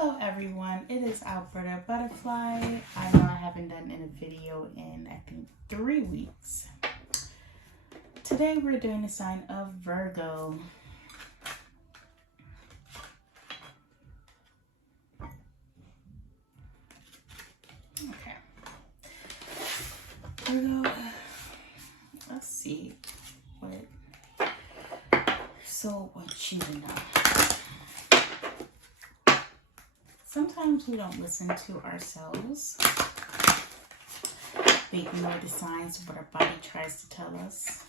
Hello everyone, it is Alberta Butterfly. I know I haven't done a video in I think 3 weeks. Today we're doing the sign of Virgo. Okay. Virgo, let's see what you know. Sometimes we don't listen to ourselves. We ignore the signs of what our body tries to tell us.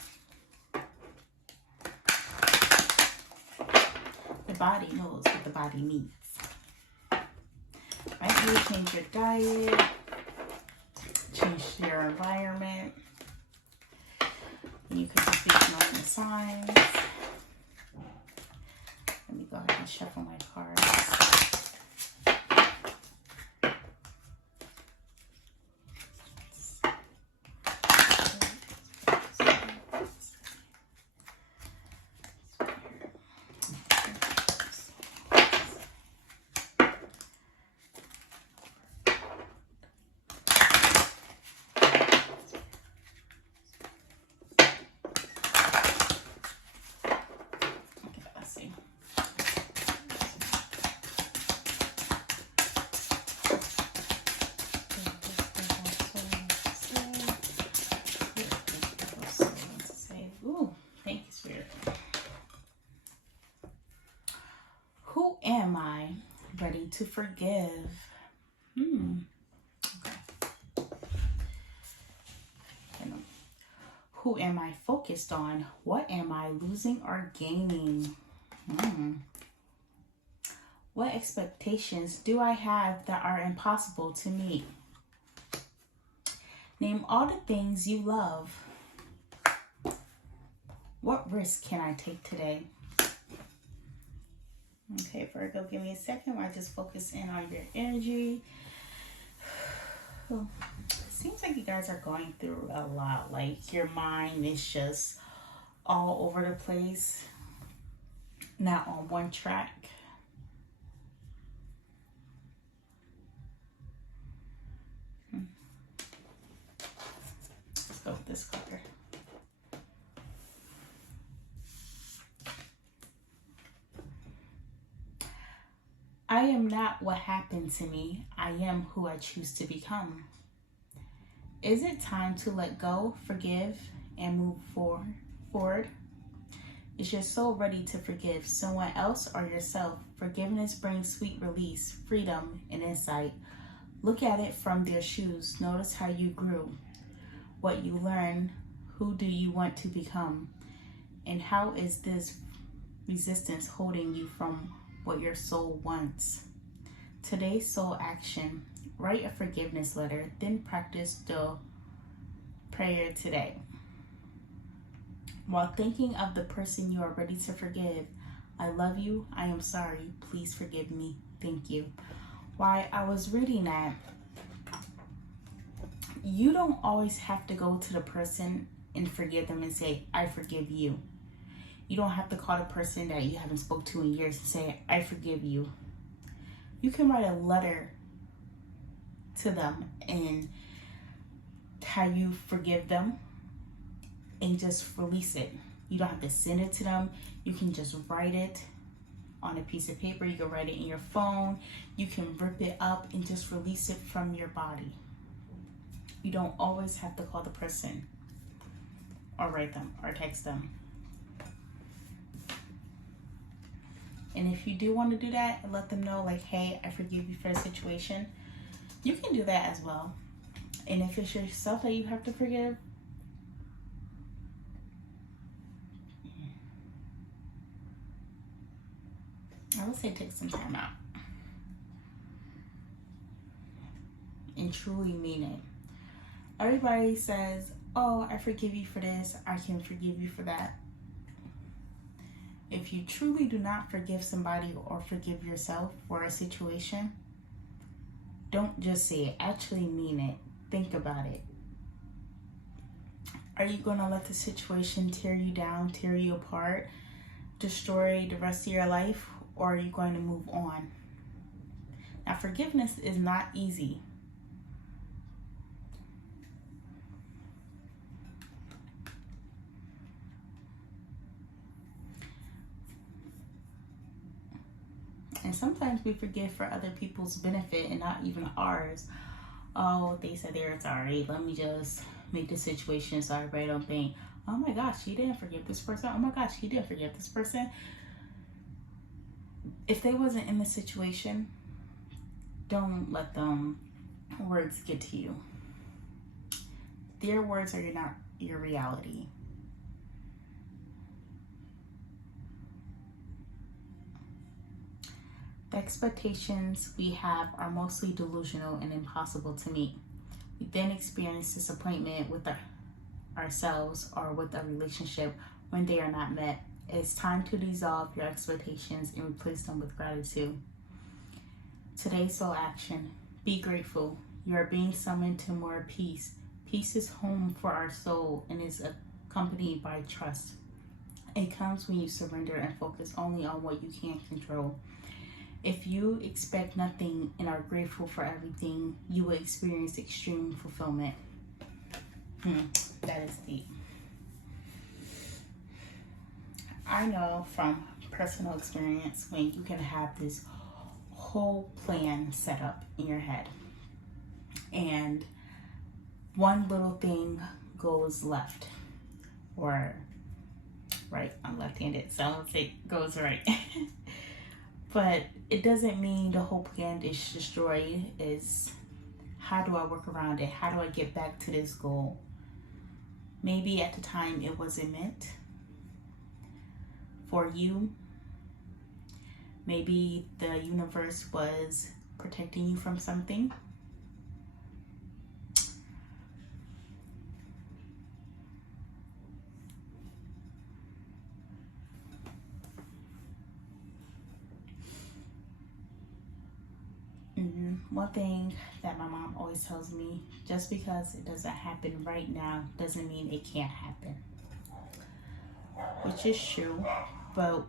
The body knows what the body needs. Right? You change your diet, change your environment. You could just be ignoring the signs. Let me go ahead and shuffle my cards. Who am I ready to forgive? Okay. Who am I focused on? What am I losing or gaining? What expectations do I have that are impossible to meet? Name all the things you love. What risk can I take today? Okay, Virgo, give me a second while I just focus in on your energy. Seems like you guys are going through a lot. Like your mind is just all over the place, not on one track. Let's go with this color. I am not what happened to me. I am who I choose to become. Is it time to let go, forgive, and move forward? Is your soul ready to forgive someone else or yourself? Forgiveness brings sweet release, freedom, and insight. Look at it from their shoes. Notice how you grew, what you learned, who do you want to become, and how is this resistance holding you from what your soul wants. Today's soul action: write a forgiveness letter, then practice the prayer today. While thinking of the person you are ready to forgive, I love you, I am sorry, please forgive me, thank you. While I was reading that, you don't always have to go to the person and forgive them and say, I forgive you. You don't have to call the person that you haven't spoke to in years and say, I forgive you. You can write a letter to them and how you forgive them and just release it. You don't have to send it to them. You can just write it on a piece of paper. You can write it in your phone. You can rip it up and just release it from your body. You don't always have to call the person or write them or text them. And if you do want to do that and let them know, like, hey, I forgive you for the situation, you can do that as well. And if it's yourself that you have to forgive, I would say take some time out and truly mean it. Everybody says, oh, I forgive you for this, I can forgive you for that. If you truly do not forgive somebody or forgive yourself for a situation, don't just say it. Actually mean it. Think about it. Are you going to let the situation tear you down, tear you apart, destroy the rest of your life, or are you going to move on? Now, forgiveness is not easy. And sometimes we forgive for other people's benefit and not even ours. Oh, they said they're sorry. Let me just make the situation so everybody don't think, oh my gosh, you didn't forgive this person. Oh my gosh, you didn't forgive this person. If they wasn't in the situation, don't let them words get to you. Their words are not your reality. The expectations we have are mostly delusional and impossible to meet. We then experience disappointment with ourselves or with a relationship when they are not met. It's time to dissolve your expectations and replace them with gratitude. Today's soul action. Be grateful. You are being summoned to more peace. Peace is home for our soul and is accompanied by trust. It comes when you surrender and focus only on what you can control. If you expect nothing and are grateful for everything, you will experience extreme fulfillment. That is deep. I know from personal experience when you can have this whole plan set up in your head and one little thing goes left or right. I'm left-handed, so I'll say goes right. But it doesn't mean the whole plan is destroyed. It's how do I work around it? How do I get back to this goal? Maybe at the time it wasn't meant for you. Maybe the universe was protecting you from something. One thing that my mom always tells me, just because it doesn't happen right now doesn't mean it can't happen. Which is true, but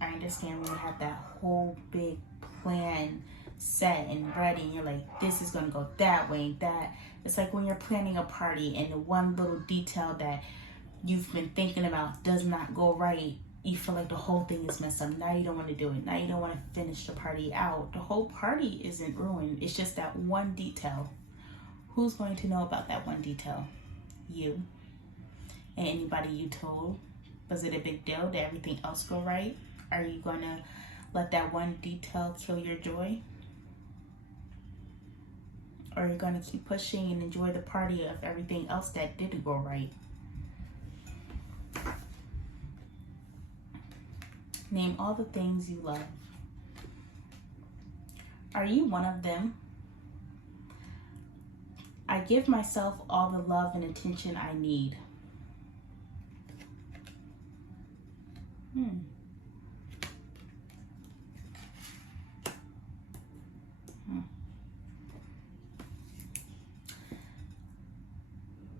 I understand when you have that whole big plan set and ready and you're like, this is going to go that way, that. It's like when you're planning a party and the one little detail that you've been thinking about does not go right. You feel like the whole thing is messed up. Now you don't want to do it. Now you don't want to finish the party out. The whole party isn't ruined. It's just that one detail. Who's going to know about that one detail? You. And anybody you told. Was it a big deal? Did everything else go right? Are you going to let that one detail kill your joy? Or are you going to keep pushing and enjoy the party of everything else that didn't go right? Name all the things you love. Are you one of them? I give myself all the love and attention I need.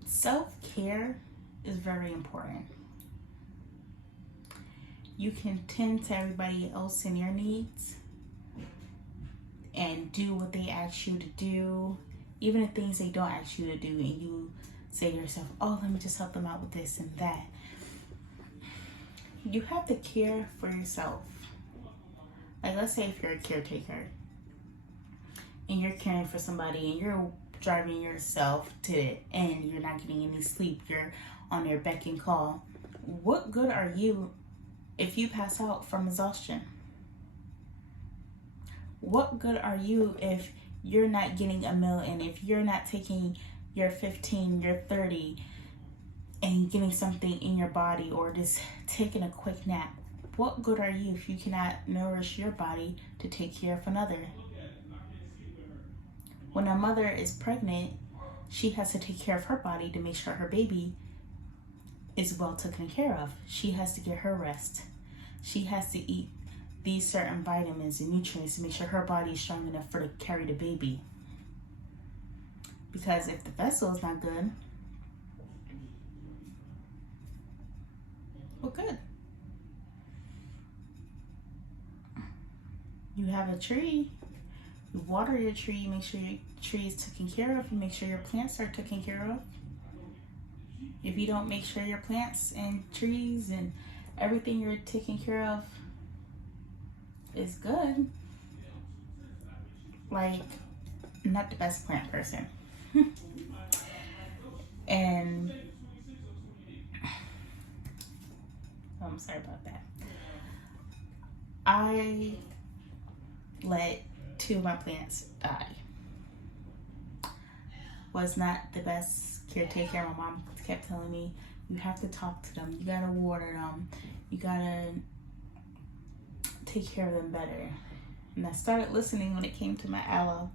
Self-care is very important. You can tend to everybody else and their needs and do what they ask you to do, even the things they don't ask you to do, and you say to yourself, oh, let me just help them out with this and that. You have to care for yourself. Like, let's say if you're a caretaker and you're caring for somebody and you're driving yourself to it and you're not getting any sleep, you're on their beck and call. What good are you if you pass out from exhaustion? What good are you if you're not getting a meal and if you're not taking your 15, your 30 and getting something in your body or just taking a quick nap? What good are you if you cannot nourish your body to take care of another? When a mother is pregnant, she has to take care of her body to make sure her baby is well taken care of. She has to get her rest. She has to eat these certain vitamins and nutrients to make sure her body is strong enough for to carry the baby. Because if the vessel is not good, well, good. You have a tree. You water your tree, make sure your tree is taken care of, you make sure your plants are taken care of. If you don't make sure your plants and trees and everything you're taking care of is good, like, not the best plant person. And I'm sorry about that. I let 2 of my plants die. Was not the best caretaker. My mom kept telling me, you have to talk to them, you gotta water them, you gotta take care of them better. And I started listening when it came to my aloe.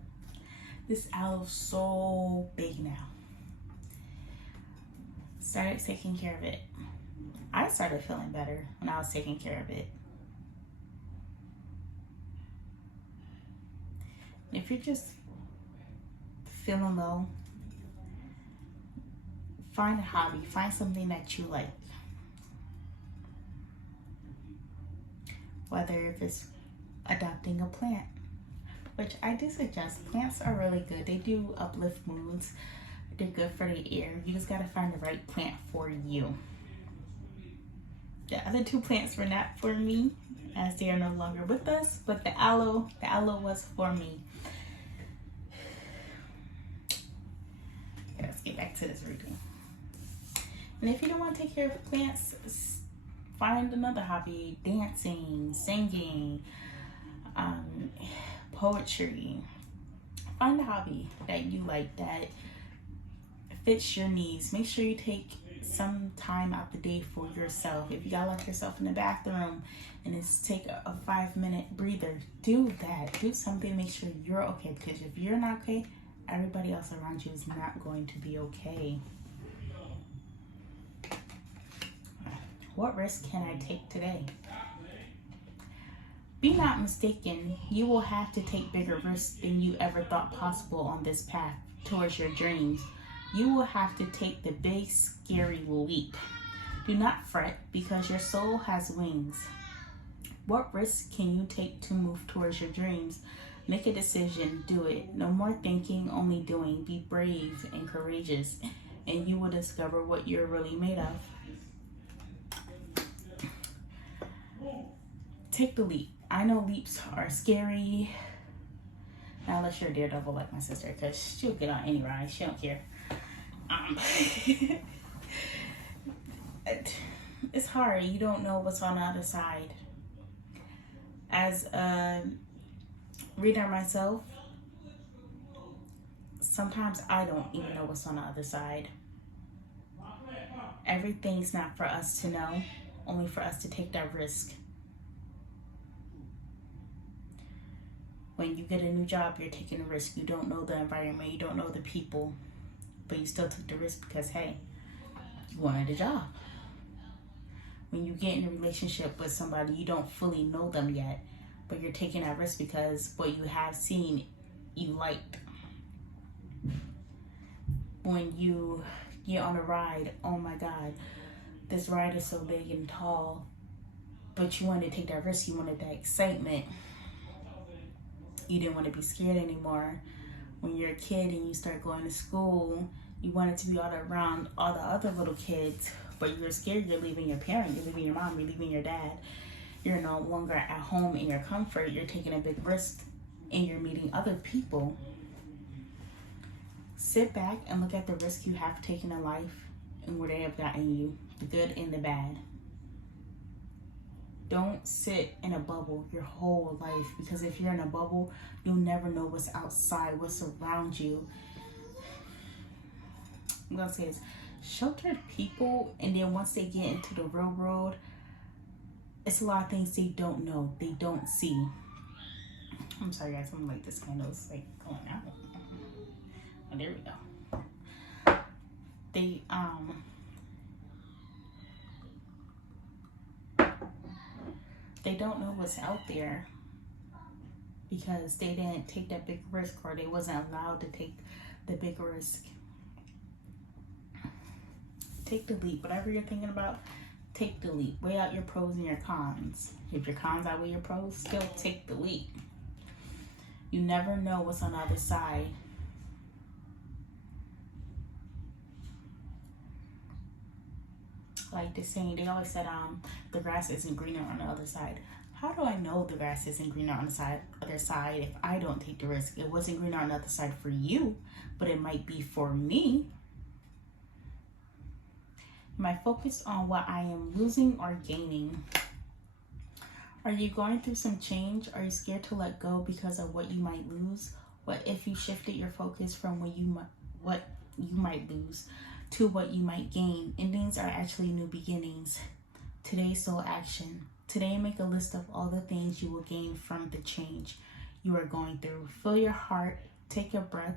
This aloe is so big now. Started taking care of it. I started feeling better when I was taking care of it. If you're just feeling low, find a hobby, find something that you like. Whether if it's adopting a plant, which I do suggest. Plants are really good. They do uplift moods. They're good for the air. You just gotta find the right plant for you. The other 2 plants were not for me, as they are no longer with us, but the aloe was for me. Let's get back to this reading. And if you don't want to take care of plants, find another hobby: dancing, singing, poetry. Find a hobby that you like, that fits your needs. Make sure you take some time out the day for yourself. If you gotta lock yourself in the bathroom and it's take a 5-minute breather, do that. Do something to make sure you're okay, because if you're not okay, everybody else around you is not going to be okay. What risk can I take today? Be not mistaken, you will have to take bigger risks than you ever thought possible on this path towards your dreams. You will have to take the big, scary leap. Do not fret, because your soul has wings. What risks can you take to move towards your dreams? Make a decision, do it. No more thinking, only doing. Be brave and courageous, and you will discover what you're really made of. Take the leap. I know leaps are scary. Not unless you're a daredevil like my sister, because she'll get on any ride. She don't care. It's hard. You don't know what's on the other side. As a reader myself, sometimes I don't even know what's on the other side. Everything's not for us to know, only for us to take that risk. When you get a new job, you're taking a risk. You don't know the environment, you don't know the people, but you still took the risk because, hey, you wanted a job. When you get in a relationship with somebody, you don't fully know them yet, but you're taking that risk because what you have seen, you liked. When you get on a ride, oh my God, this ride is so big and tall, but you wanted to take that risk, you wanted that excitement. You didn't want to be scared anymore. When you're a kid and you start going to school, you wanted to be all around all the other little kids, but you're scared. You're leaving your parent, you're leaving your mom, you're leaving your dad. You're no longer at home in your comfort. You're taking a big risk and you're meeting other people. Sit back and look at the risk you have taken in life and where they have gotten you, the good and the bad. Don't sit in a bubble your whole life, because if you're in a bubble, you'll never know what's outside, what's around you. I'm gonna say this: sheltered people, and then once they get into the real world, it's a lot of things they don't know, they don't see. I'm sorry guys, I'm like, this candle's like going out. Oh, there we go. They don't know what's out there because they didn't take that big risk, or they wasn't allowed to take the big risk. Take the leap. Whatever you're thinking about, take the leap. Weigh out your pros and your cons. If your cons outweigh your pros, still take the leap. You never know what's on the other side. Like the saying, they always said, the grass isn't greener on the other side. How do I know the grass isn't greener on the other side if I don't take the risk? It wasn't greener on the other side for you, but it might be for me. Am I focused on what I am losing or gaining? Are you going through some change? Are you scared to let go because of what you might lose? What if you shifted your focus from what you might lose to what you might gain? Endings are actually new beginnings. Today's soul action. Today, make a list of all the things you will gain from the change you are going through. Fill your heart, take a breath,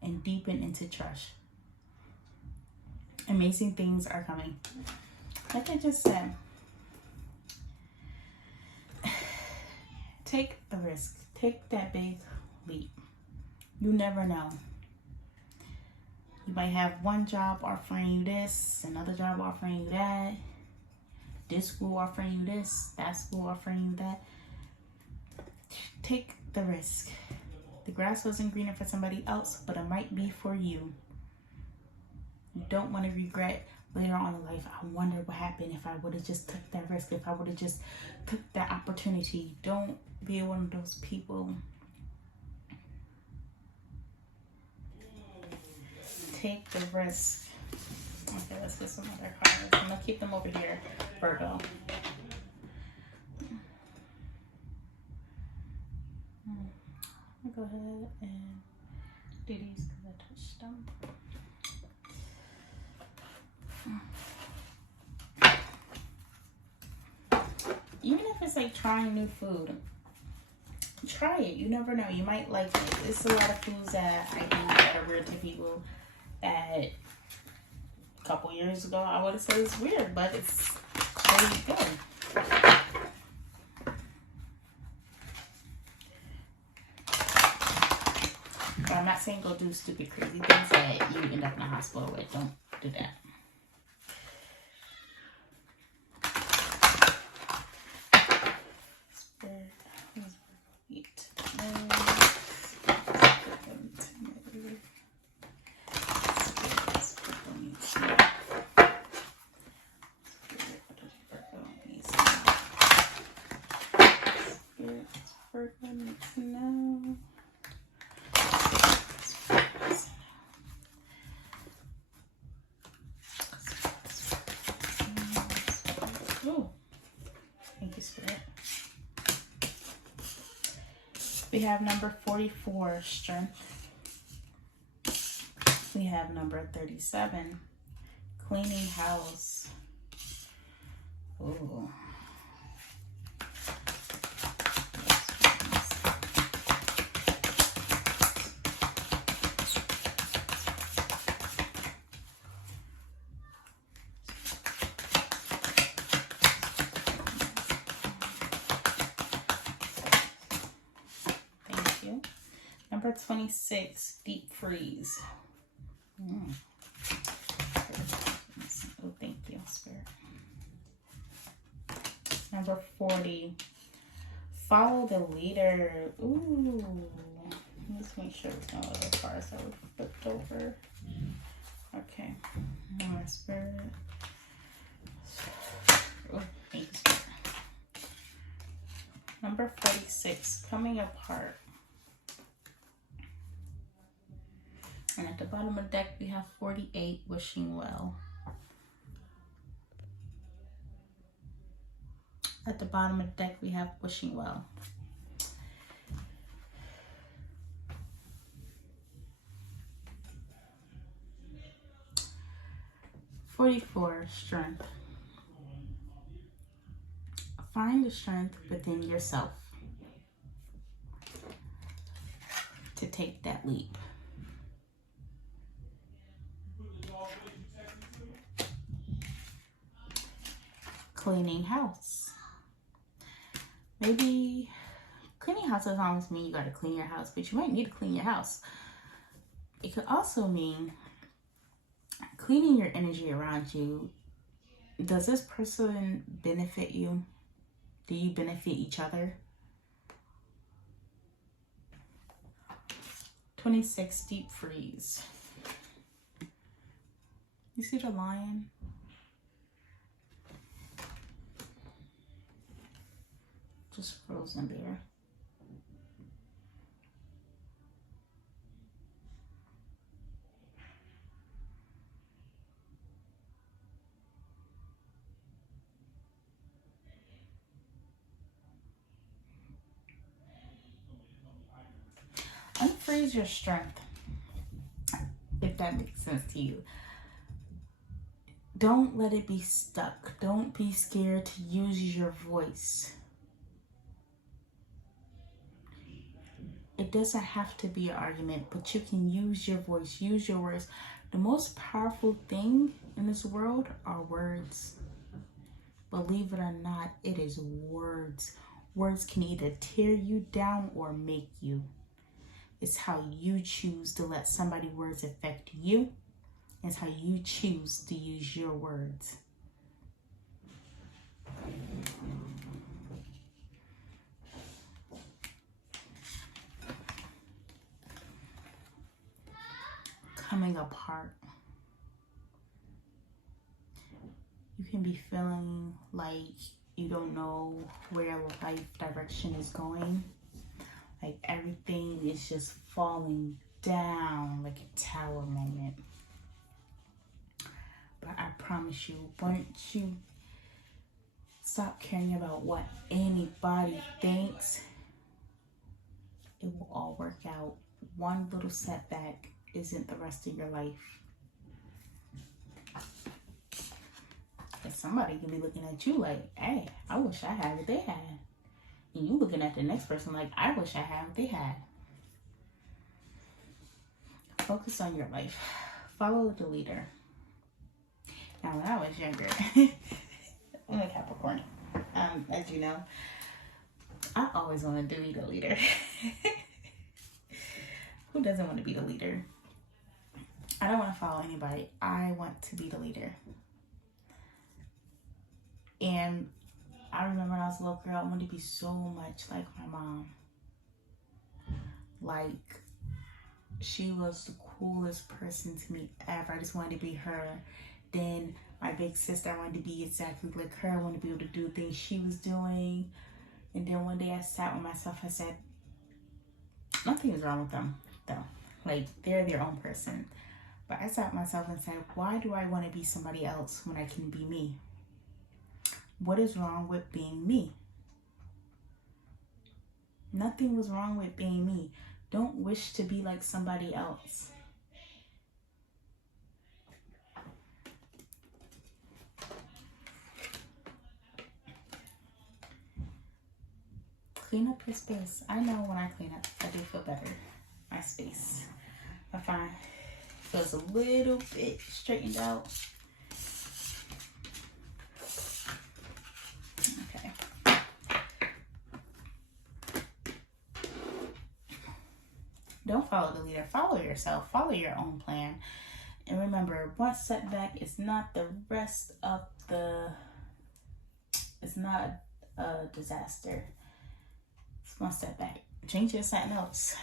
and deepen into trust. Amazing things are coming. Like I just said, take the risk. Take that big leap. You never know. You might have one job offering you this, another job offering you that, this school offering you this, that school offering you that. Take the risk. The grass wasn't greener for somebody else, but it might be for you. You don't want to regret later on in life. I wonder what happened if I would have just took that risk, if I would have just took that opportunity. Don't be one of those people. Take the risk. Okay, let's get some other cards. I'm going to keep them over here, Virgo. I'll go ahead and do these because I touched them. Even if it's like trying new food, try it. You never know. You might like it. There's a lot of foods that I eat that are weird to people that a couple years ago I would have said it's weird, but it's really good. But I'm not saying go do stupid crazy things that you end up in the hospital with. Don't do that. We have number 44, strength. We have number 37, cleaning house. Ooh. Number 26, deep freeze. Oh, thank you, Spirit. Number 40, follow the leader. Ooh, let's make sure there's no other cards that were flipped over. Okay, more Spirit. Oh, thank you, Spirit. Number 46, coming apart. And at the bottom of the deck, we have 48, wishing well. At the bottom of the deck, we have wishing well. (44) Strength. Find the strength within yourself to take that leap. Cleaning house. Maybe cleaning house doesn't always mean you got to clean your house, but you might need to clean your house. It could also mean cleaning your energy around you. Does this person benefit you? Do you benefit each other? 26, deep freeze. You see the lion? Just frozen there. Unfreeze your strength, if that makes sense to you. Don't let it be stuck. Don't be scared to use your voice. It doesn't have to be an argument, but you can use your voice, use your words. The most powerful thing in this world are words. Believe it or not, it is words. Words can either tear you down or make you. It's how you choose to let somebody's words affect you. It's how you choose to use your words. Coming apart. You can be feeling like you don't know where your life direction is going. Like everything is just falling down like a tower moment. But I promise you, once you stop caring about what anybody thinks, it will all work out. One little setback isn't the rest of your life. And somebody can be looking at you like, hey, I wish I had what they had. And you looking at the next person like, I wish I had what they had. Focus on your life. Follow the leader. Now, when I was younger, I'm a Capricorn, as you know, I always wanted to be the leader. Who doesn't want to be the leader? I don't want to follow anybody. I want to be the leader. And I remember when I was a little girl, I wanted to be so much like my mom. Like, she was the coolest person to me ever. I just wanted to be her. Then my big sister, I wanted to be exactly like her. I wanted to be able to do things she was doing. And then one day I sat with myself. I said, nothing is wrong with them, though. Like, they're their own person. But I sat with myself and said, why do I want to be somebody else when I can be me? What is wrong with being me? Nothing was wrong with being me. Don't wish to be like somebody else. Clean up your space. I know when I clean up, I do feel better. My space. I find it feels a little bit straightened out. Okay. Don't follow the leader. Follow yourself. Follow your own plan. And remember, one setback is not the rest of the... It's not a disaster. It's one setback. Change it to something else.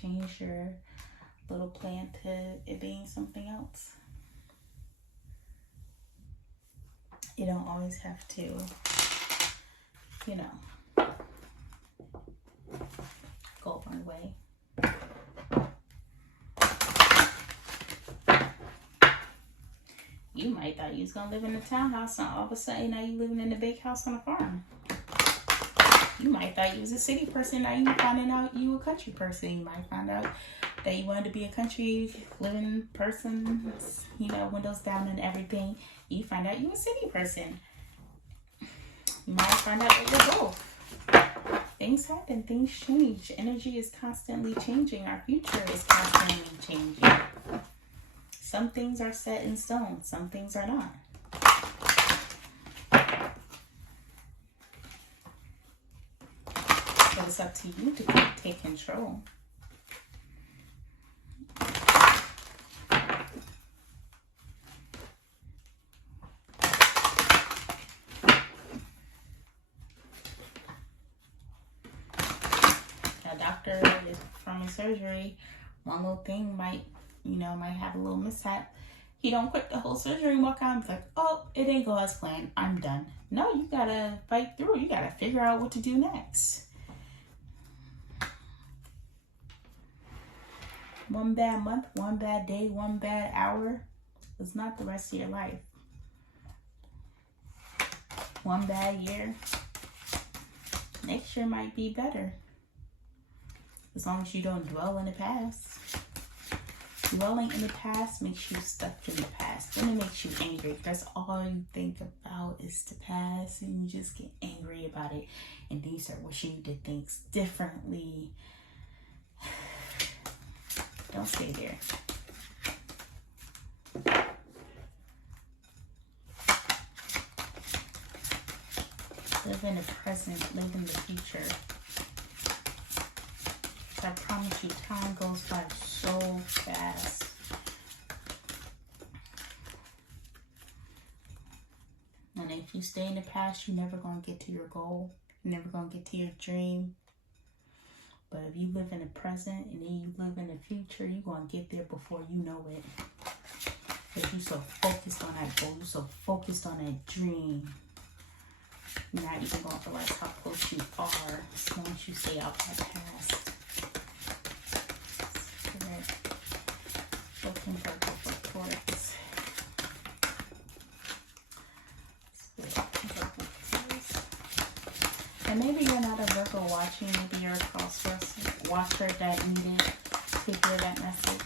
Change your little plan to it being something else. You don't always have to, you know, go one way. You might thought you was gonna live in a townhouse, and all of a sudden now you living in a big house on a farm. You might thought you was a city person, now you finding out you a country person. You might find out that you wanted to be a country living person, you know, windows down and everything. You find out you a city person. You might find out that you're both. Things happen, things change. Energy is constantly changing. Our future is constantly changing. Some things are set in stone, some things are not. But it's up to you to take control. A doctor is performing surgery One little thing might have a little mishap. He don't quit the whole surgery and walk out and be like, oh, it ain't go as planned. I'm done. No, you gotta fight through. You gotta figure out what to do next. One bad month, one bad day, one bad hour is not the rest of your life. One bad year, next year might be better. As long as you don't dwell in the past. Dwelling in the past makes you stuck in the past. Then it makes you angry. That's all you think about is the past, and you just get angry about it. And then you start wishing you did things differently. Don't stay there. Live in the present, live in the future. I promise you, time goes by so fast. And if you stay in the past, you're never going to get to your goal. You're never going to get to your dream. But if you live in the present and then you live in the future, you're going to get there before you know it. Because you're so focused on that goal. You're so focused on that dream. You're not even going to realize how close you are once you stay out that past. Looking for Taurus. And maybe you're not a Virgo watching. Maybe you're a cross watcher that needed to hear that message.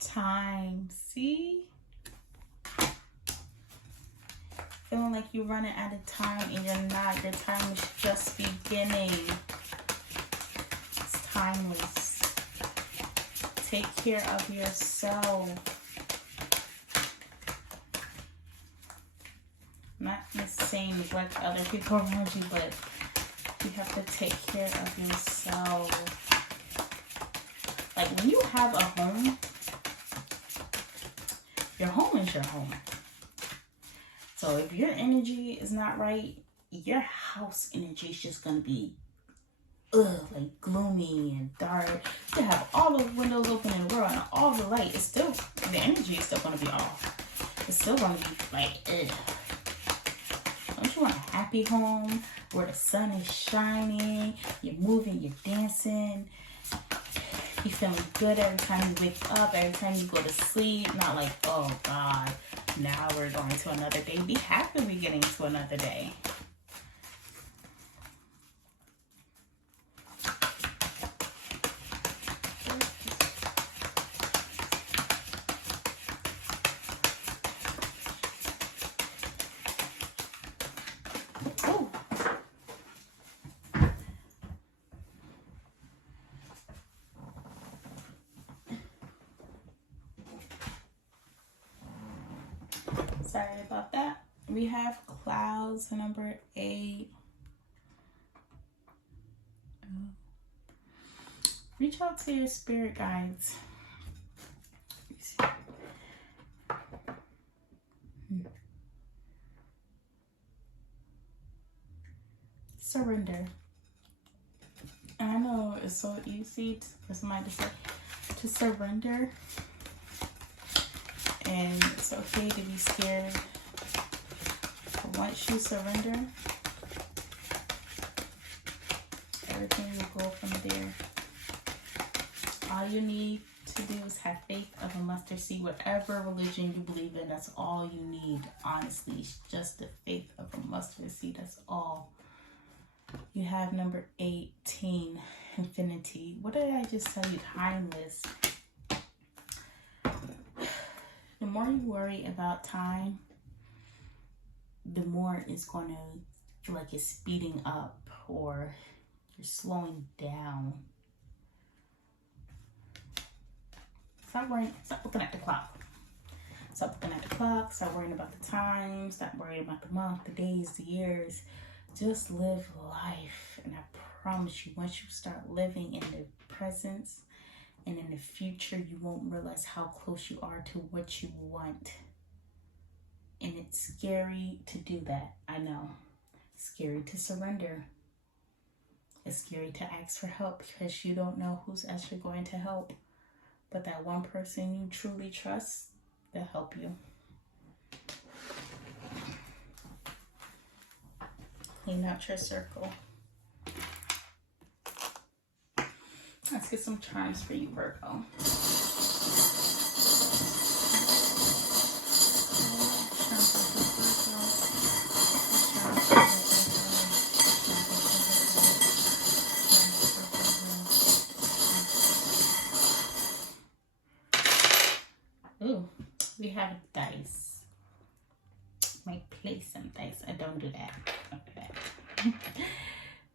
Time. See? Feeling like you're running out of time and you're not. Your time is just beginning. It's timeless. Take care of yourself. Not the same neglect other people around you, but you have to take care of yourself. Like when you have a home, your home is your home. So if your energy is not right, your house energy is just going to be like gloomy and dark. You have all the windows open in the world and all the light. It's still, the energy is still going to be off. It's still going to be like, Don't you want a happy home where the sun is shining, you're moving, you're dancing, you feeling good every time you wake up, every time you go to sleep, not like, oh God, now we're going to another day. Be happy we're getting to another day. Oh. Sorry about that. We have clouds, number 8. Reach out to your spirit guides. Surrender. And I know it's so easy for somebody to say to surrender. And it's okay to be scared. But once you surrender, everything will go from there. All you need to do is have faith of a mustard seed. Whatever religion you believe in, that's all you need. Honestly, it's just the faith of a mustard seed. That's all. You have number 18, infinity. What did I just tell you? Timeless. The more you worry about time, the more it's going to feel like it's speeding up or you're slowing down. Stop looking at the clock. Stop looking at the clock. Stop worrying about the time. Stop worrying about the month, the days, the years. Just live life. And I promise you, once you start living in the presence and in the future, you won't realize how close you are to what you want. And it's scary to do that. I know. It's scary to surrender. It's scary to ask for help because you don't know who's actually going to help. But that one person you truly trust, they'll help you. Clean out your circle. Let's get some charms for you, Virgo. Ooh, we have dice. Might play some dice. I don't do that. Don't do that.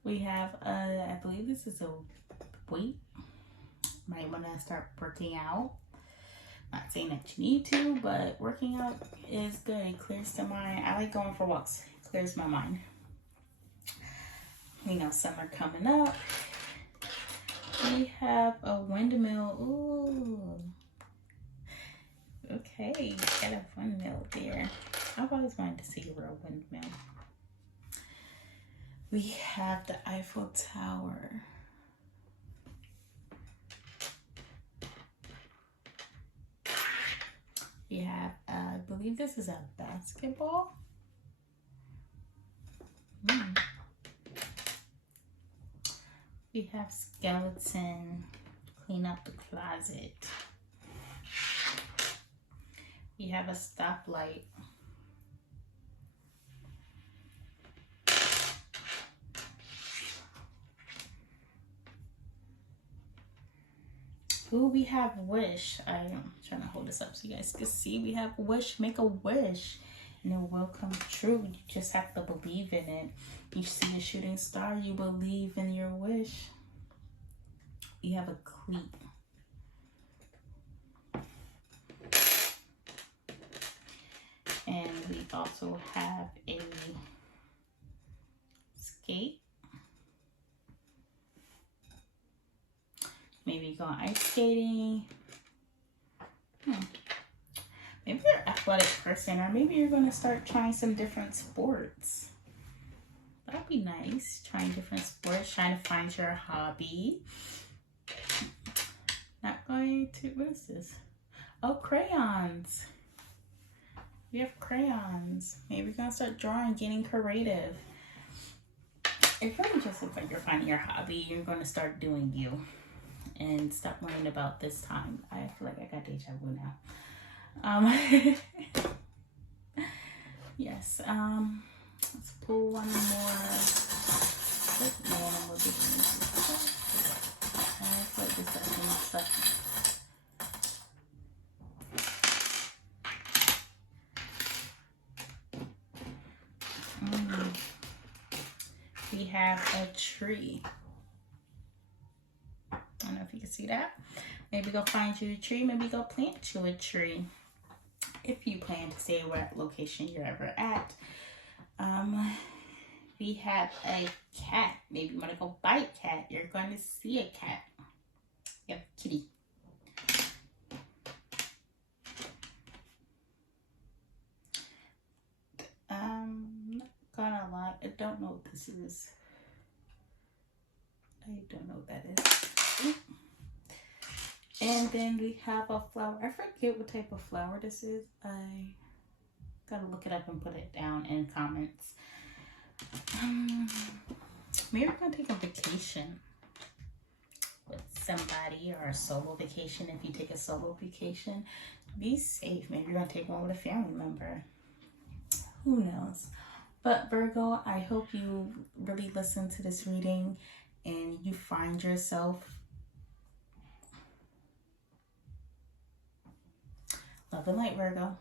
We have, I believe this is a weight. Might want to start working out. Not saying that you need to, but working out is good. It clears the mind. I like going for walks. It clears my mind. You know, summer coming up. We have a windmill. Ooh. Okay, got a windmill there. I've always wanted to see a real windmill. We have the Eiffel Tower. We have, I believe this is a basketball. We have skeleton, clean up the closet. We have a stoplight. Ooh, we have wish. I'm trying to hold this up so you guys can see. We have wish. Make a wish and it will come true. You just have to believe in it. You see a shooting star, you believe in your wish. We have a cleat. And we also have a skate. Maybe go ice skating. Maybe you're an athletic person, or maybe you're going to start trying some different sports. That'd be nice. Trying different sports, trying to find your hobby. Not going to, what is this? Oh, crayons. We have crayons. Maybe you're going to start drawing, getting creative. It really just looks like you're finding your hobby. You're going to start doing you. And stop worrying about this time. I feel like I got deja vu now. Yes. Let's pull one more. I feel like this is suck. We have a tree. I don't know if you can see that. Maybe go find you a tree. Maybe go plant you a tree. If you plan to stay where location you're ever at. We have a cat. Maybe you want to go buy a cat. You're going to see a cat. You have a kitty. Not gonna lie. I don't know what this is. I don't know what that is. And then we have a flower. I forget what type of flower this is. I gotta look it up and put it down in comments. Maybe we're gonna take a vacation with somebody, or a solo vacation. If you take a solo vacation, be safe. Maybe you're gonna take one with a family member. Who knows? But Virgo, I hope you really listen to this reading and you find yourself. Love and light, Virgo.